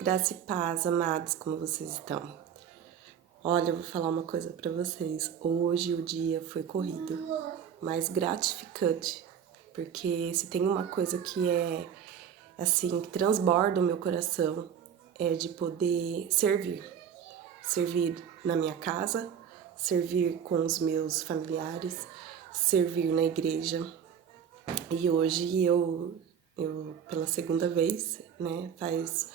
Graça e paz, amados, como vocês estão? Olha, eu vou falar uma coisa pra vocês. Hoje o dia foi corrido, mas gratificante, porque se tem uma coisa que é assim, que transborda o meu coração, é de poder servir. Servir na minha casa, servir com os meus familiares, servir na igreja. E hoje eu pela segunda vez, né, faz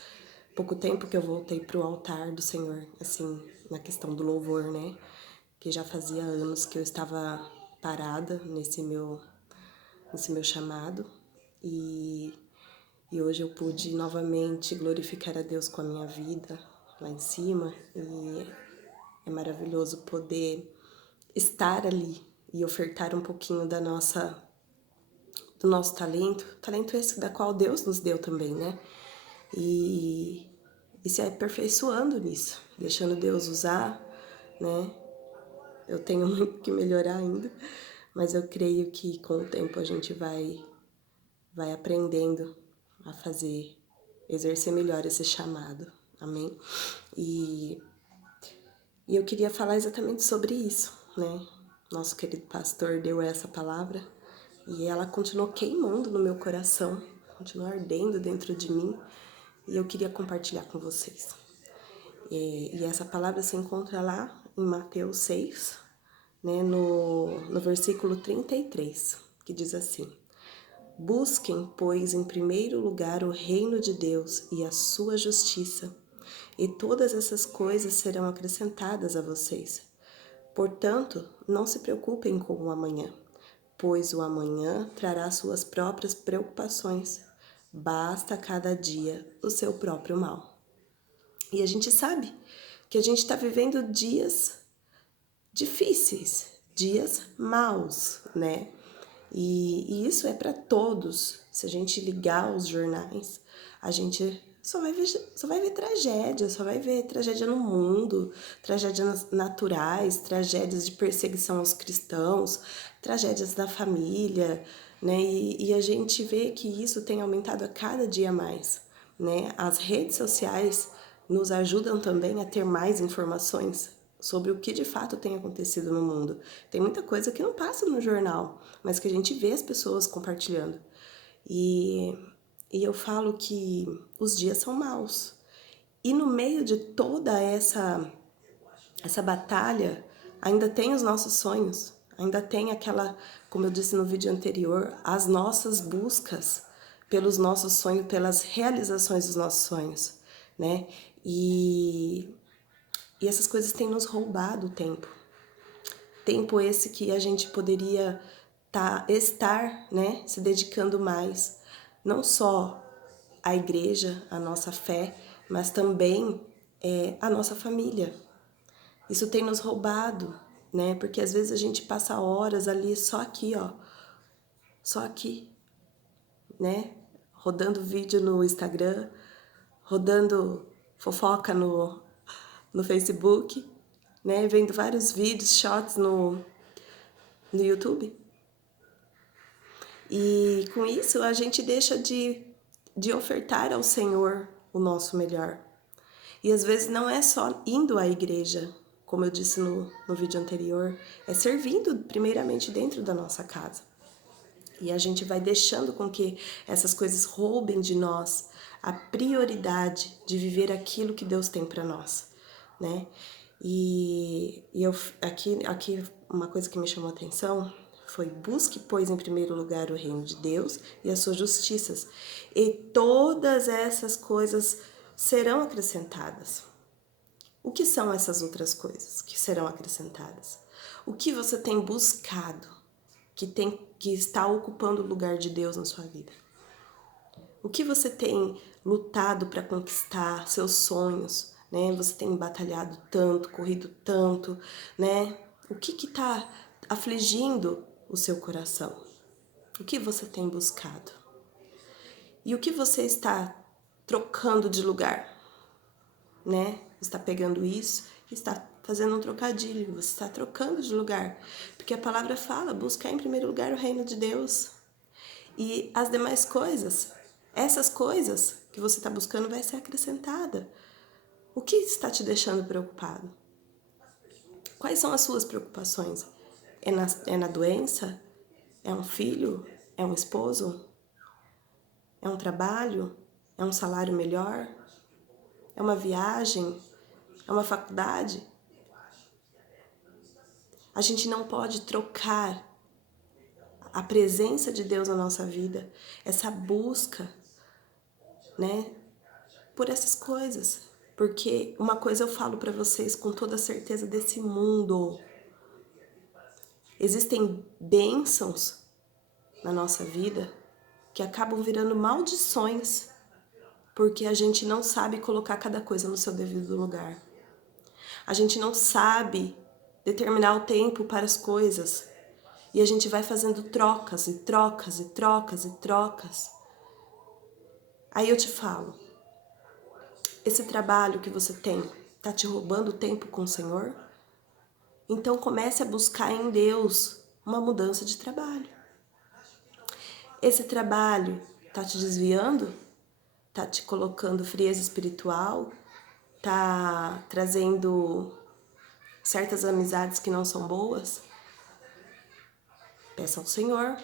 pouco tempo que eu voltei pro altar do Senhor, assim, na questão do louvor, né, que já fazia anos que eu estava parada nesse meu chamado e, e hoje eu pude novamente glorificar a Deus com a minha vida lá em cima e é maravilhoso poder estar ali e ofertar um pouquinho do nosso talento esse da qual Deus nos deu também, né? E se aperfeiçoando nisso, deixando Deus usar, né? Eu tenho muito que melhorar ainda, mas eu creio que com o tempo a gente vai aprendendo a fazer, exercer melhor esse chamado, amém? E eu queria falar exatamente sobre isso, né? Nosso querido pastor deu essa palavra e ela continuou queimando no meu coração, continuou ardendo dentro de mim e eu queria compartilhar com vocês. E essa palavra se encontra lá em Mateus 6, né, no versículo 33, que diz assim: Busquem, pois, em primeiro lugar o reino de Deus e a sua justiça, e todas essas coisas serão acrescentadas a vocês. Portanto, não se preocupem com o amanhã, pois o amanhã trará suas próprias preocupações. Basta a cada dia o seu próprio mal. E a gente sabe que a gente está vivendo dias difíceis, dias maus, né? E isso é para todos. Se a gente ligar os jornais, a gente só vai ver tragédia, só vai ver tragédia no mundo, tragédias naturais, tragédias de perseguição aos cristãos, tragédias da família, né? E a gente vê que isso tem aumentado a cada dia mais, né? As redes sociais nos ajudam também a ter mais informações sobre o que de fato tem acontecido no mundo. Tem muita coisa que não passa no jornal, mas que a gente vê as pessoas compartilhando. E eu falo que os dias são maus. E no meio de toda essa batalha, ainda tem os nossos sonhos, ainda tem aquela, como eu disse no vídeo anterior, as nossas buscas pelos nossos sonhos, pelas realizações dos nossos sonhos, né? E essas coisas têm nos roubado o tempo. Tempo esse que a gente poderia estar, né, se dedicando mais, não só à igreja, à nossa fé, mas também à nossa família. Isso tem nos roubado, né, porque às vezes a gente passa horas ali só aqui, ó, só aqui, né, rodando vídeo no Instagram, rodando fofoca no Facebook, né, vendo vários vídeos, shots no YouTube. E com isso a gente deixa de ofertar ao Senhor o nosso melhor. E às vezes não é só indo à igreja, como eu disse no vídeo anterior, é servindo primeiramente dentro da nossa casa. E a gente vai deixando com que essas coisas roubem de nós a prioridade de viver aquilo que Deus tem para nós, né? Aqui uma coisa que me chamou a atenção foi: busque, pois, em primeiro lugar o reino de Deus e as suas justiças, e todas essas coisas serão acrescentadas. O que são essas outras coisas que serão acrescentadas? O que você tem buscado que está ocupando o lugar de Deus na sua vida? O que você tem lutado para conquistar, seus sonhos, né? Você tem batalhado tanto, corrido tanto, né? O que está afligindo o seu coração? O que você tem buscado? E o que você está trocando de lugar, né? Você está pegando isso e está fazendo um trocadilho, você está trocando de lugar. Porque a palavra fala: buscar em primeiro lugar o reino de Deus. E as demais coisas, essas coisas que você está buscando vai ser acrescentada. O que está te deixando preocupado? Quais são as suas preocupações? É na doença? É um filho? É um esposo? É um trabalho? É um salário melhor? É uma viagem? É uma faculdade? A gente não pode trocar a presença de Deus na nossa vida, essa busca, né, por essas coisas. Porque uma coisa eu falo para vocês com toda certeza desse mundo: existem bênçãos na nossa vida que acabam virando maldições, porque a gente não sabe colocar cada coisa no seu devido lugar. A gente não sabe determinar o tempo para as coisas. E a gente vai fazendo trocas e trocas e trocas e trocas. Aí eu te falo, esse trabalho que você tem está te roubando tempo com o Senhor? Então comece a buscar em Deus uma mudança de trabalho. Esse trabalho está te desviando? Está te colocando frieza espiritual? Está trazendo certas amizades que não são boas? Peça ao Senhor,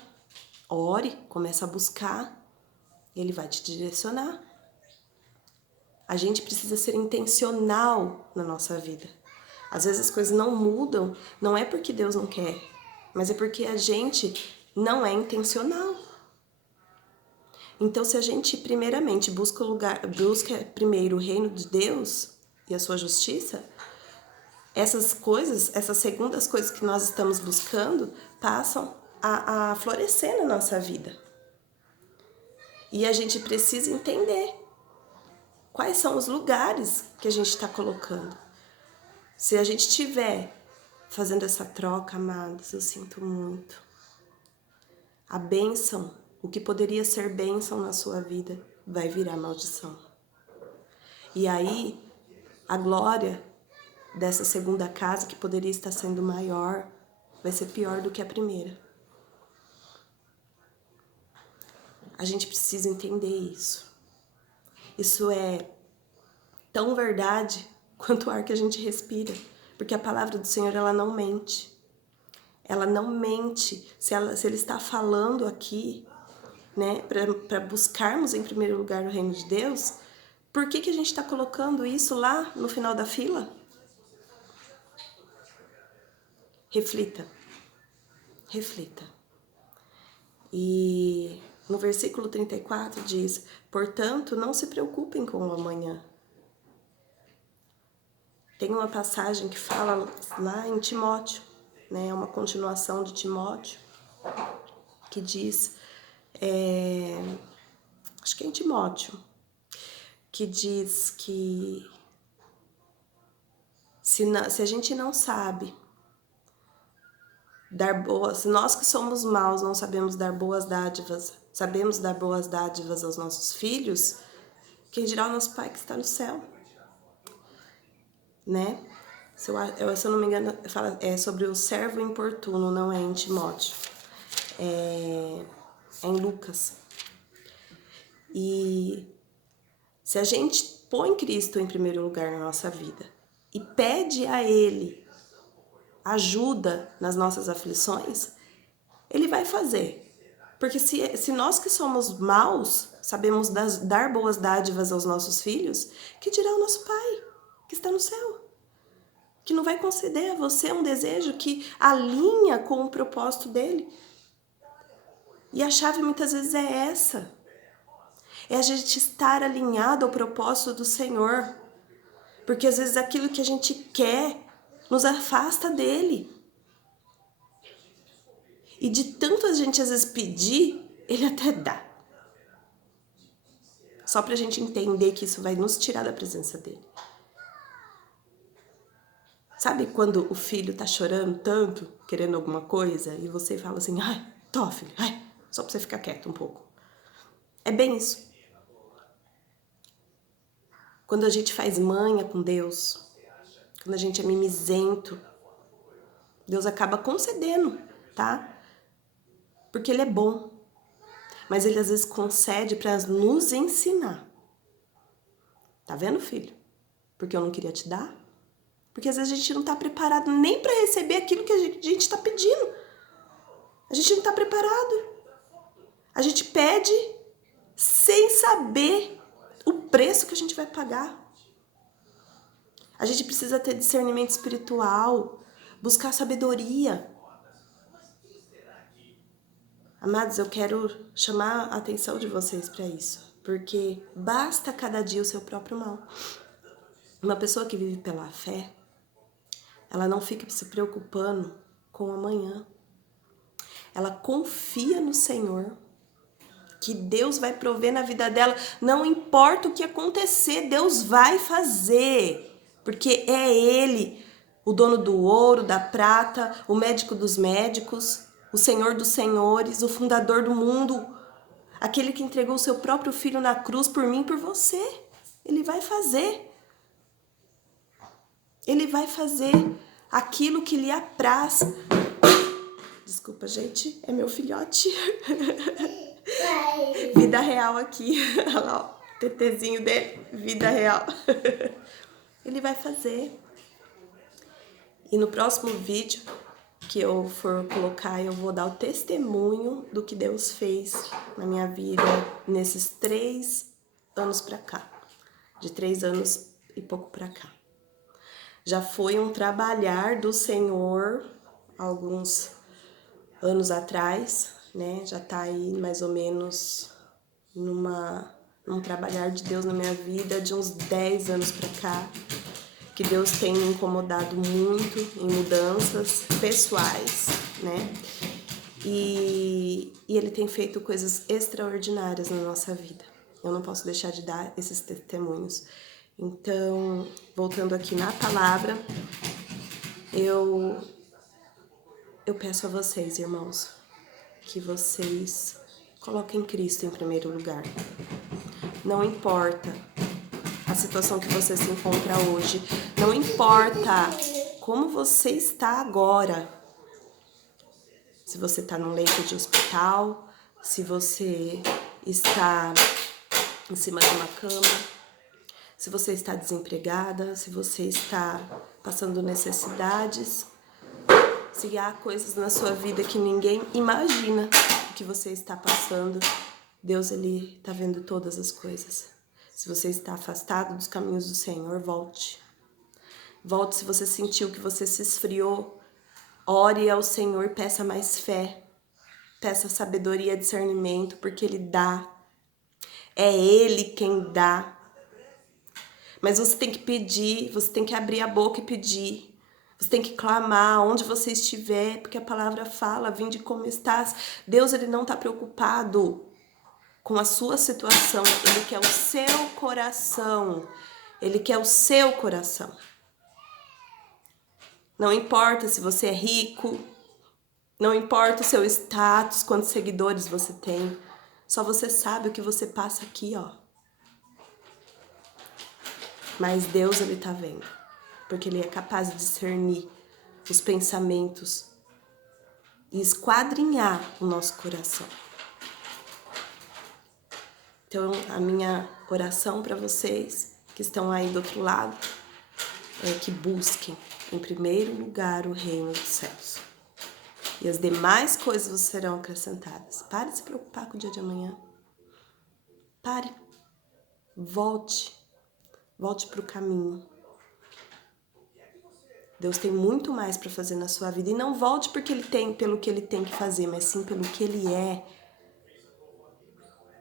ore, comece a buscar, Ele vai te direcionar. A gente precisa ser intencional na nossa vida. Às vezes as coisas não mudam, não é porque Deus não quer, mas é porque a gente não é intencional. Então, se a gente primeiramente busca primeiro o reino de Deus e a sua justiça, essas coisas, essas segundas coisas que nós estamos buscando, passam a florescer na nossa vida. E a gente precisa entender quais são os lugares que a gente está colocando. Se a gente estiver fazendo essa troca, amados, eu sinto muito. A bênção, o que poderia ser bênção na sua vida, vai virar maldição. E aí, a glória dessa segunda casa, que poderia estar sendo maior, vai ser pior do que a primeira. A gente precisa entender isso. Isso é tão verdade quanto o ar que a gente respira, porque a palavra do Senhor, ela não mente. Ela não mente. Se Ele está falando aqui, né, para buscarmos em primeiro lugar o reino de Deus, por que a gente está colocando isso lá no final da fila? Reflita. Reflita. E no versículo 34 diz: portanto, não se preocupem com o amanhã. Tem uma passagem que fala lá em Timóteo, né, uma continuação de Timóteo, que diz, acho que é em Timóteo, que diz que se a gente não sabe dar boas, se nós que somos maus não sabemos dar boas dádivas, sabemos dar boas dádivas aos nossos filhos, quem dirá o nosso Pai que está no céu, né? Se eu não me engano, fala, sobre o servo importuno, não é em Timóteo, é em Lucas. E se a gente põe Cristo em primeiro lugar na nossa vida e pede a Ele ajuda nas nossas aflições, Ele vai fazer. Porque se nós que somos maus sabemos dar boas dádivas aos nossos filhos, que dirá o nosso Pai, que está no céu? Que não vai conceder a você um desejo que alinha com o propósito dele. E a chave muitas vezes é essa. É a gente estar alinhado ao propósito do Senhor. Porque às vezes aquilo que a gente quer nos afasta dele. E de tanto a gente às vezes pedir, ele até dá. Só pra gente entender que isso vai nos tirar da presença dele. Sabe quando o filho tá chorando tanto, querendo alguma coisa, e você fala assim, ai, tô filho, ai, só pra você ficar quieto um pouco. É bem isso. Quando a gente faz manha com Deus, quando a gente é mimizento, Deus acaba concedendo, tá? Porque Ele é bom. Mas Ele às vezes concede para nos ensinar. Tá vendo, filho? Porque eu não queria te dar. Porque às vezes a gente não tá preparado nem para receber aquilo que a gente tá pedindo. A gente não tá preparado. A gente pede sem saber o preço que a gente vai pagar. A gente precisa ter discernimento espiritual, buscar sabedoria. Amados, eu quero chamar a atenção de vocês para isso, porque basta cada dia o seu próprio mal. Uma pessoa que vive pela fé, ela não fica se preocupando com o amanhã. Ela confia no Senhor, que Deus vai prover na vida dela. Não importa o que acontecer, Deus vai fazer, porque é Ele, o dono do ouro, da prata, o médico dos médicos, o Senhor dos senhores, o fundador do mundo, aquele que entregou o seu próprio filho na cruz por mim e por você. Ele vai fazer. Ele vai fazer aquilo que lhe apraz. Desculpa, gente, é meu filhote. Vida real aqui. Olha lá, ó, tetezinho dele, vida real. Ele vai fazer. E no próximo vídeo que eu for colocar, eu vou dar o testemunho do que Deus fez na minha vida nesses 3 anos pra cá. De 3 anos e pouco pra cá. Já foi um trabalhar do Senhor alguns anos atrás, né? Já tá aí mais ou menos num trabalhar de Deus na minha vida de uns 10 anos pra cá. Que Deus tem me incomodado muito em mudanças pessoais, né? E Ele tem feito coisas extraordinárias na nossa vida. Eu não posso deixar de dar esses testemunhos. Então, voltando aqui na palavra, eu peço a vocês, irmãos, que vocês coloquem Cristo em primeiro lugar. Não importa a situação que você se encontra hoje, não importa como você está agora. Se você está num leito de hospital, se você está em cima de uma cama, se você está desempregada, se você está passando necessidades, se há coisas na sua vida que ninguém imagina o que você está passando, Deus, Ele está vendo todas as coisas. Se você está afastado dos caminhos do Senhor, volte. Volte se você sentiu que você se esfriou. Ore ao Senhor, peça mais fé. Peça sabedoria, discernimento, porque Ele dá. É Ele quem dá. Mas você tem que pedir, você tem que abrir a boca e pedir. Você tem que clamar onde você estiver, porque a palavra fala, vinde como estás. Deus, Ele não está preocupado com a sua situação. Ele quer o seu coração. Ele quer o seu coração. Não importa se você é rico, não importa o seu status, quantos seguidores você tem. Só você sabe o que você passa aqui, ó. Mas Deus, Ele tá vendo. Porque Ele é capaz de discernir os pensamentos e esquadrinhar o nosso coração. Então, a minha oração para vocês que estão aí do outro lado é que busquem em primeiro lugar o reino dos céus. E as demais coisas serão acrescentadas. Pare de se preocupar com o dia de amanhã. Pare. Volte. Volte para o caminho. Deus tem muito mais para fazer na sua vida. E não volte porque Ele tem, pelo que Ele tem que fazer, mas sim pelo que Ele é.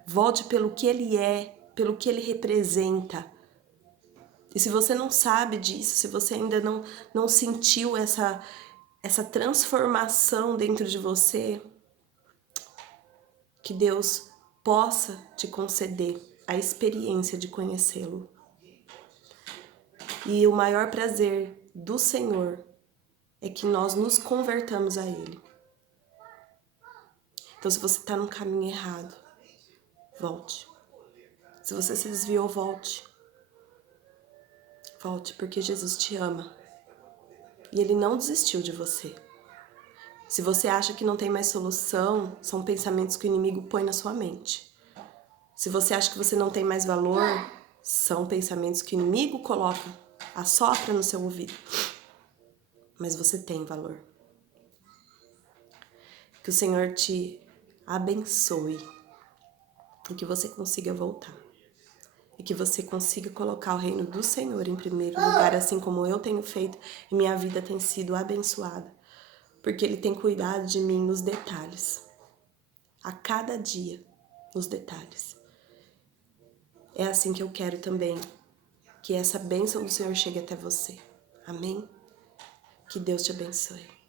Volte pelo que Ele é, pelo que Ele representa. E se você não sabe disso, se você ainda não sentiu essa transformação dentro de você, que Deus possa te conceder a experiência de conhecê-lo. E o maior prazer do Senhor é que nós nos convertamos a Ele. Então, se você está no caminho errado, volte. Se você se desviou, volte. Volte, porque Jesus te ama. E Ele não desistiu de você. Se você acha que não tem mais solução, são pensamentos que o inimigo põe na sua mente. Se você acha que você não tem mais valor, São pensamentos que o inimigo coloca, assopra no seu ouvido. Mas você tem valor. Que o Senhor te abençoe e que você consiga voltar. E que você consiga colocar o reino do Senhor em primeiro lugar, assim como eu tenho feito e minha vida tem sido abençoada. Porque Ele tem cuidado de mim nos detalhes. A cada dia, nos detalhes. É assim que eu quero também que essa bênção do Senhor chegue até você. Amém? Que Deus te abençoe.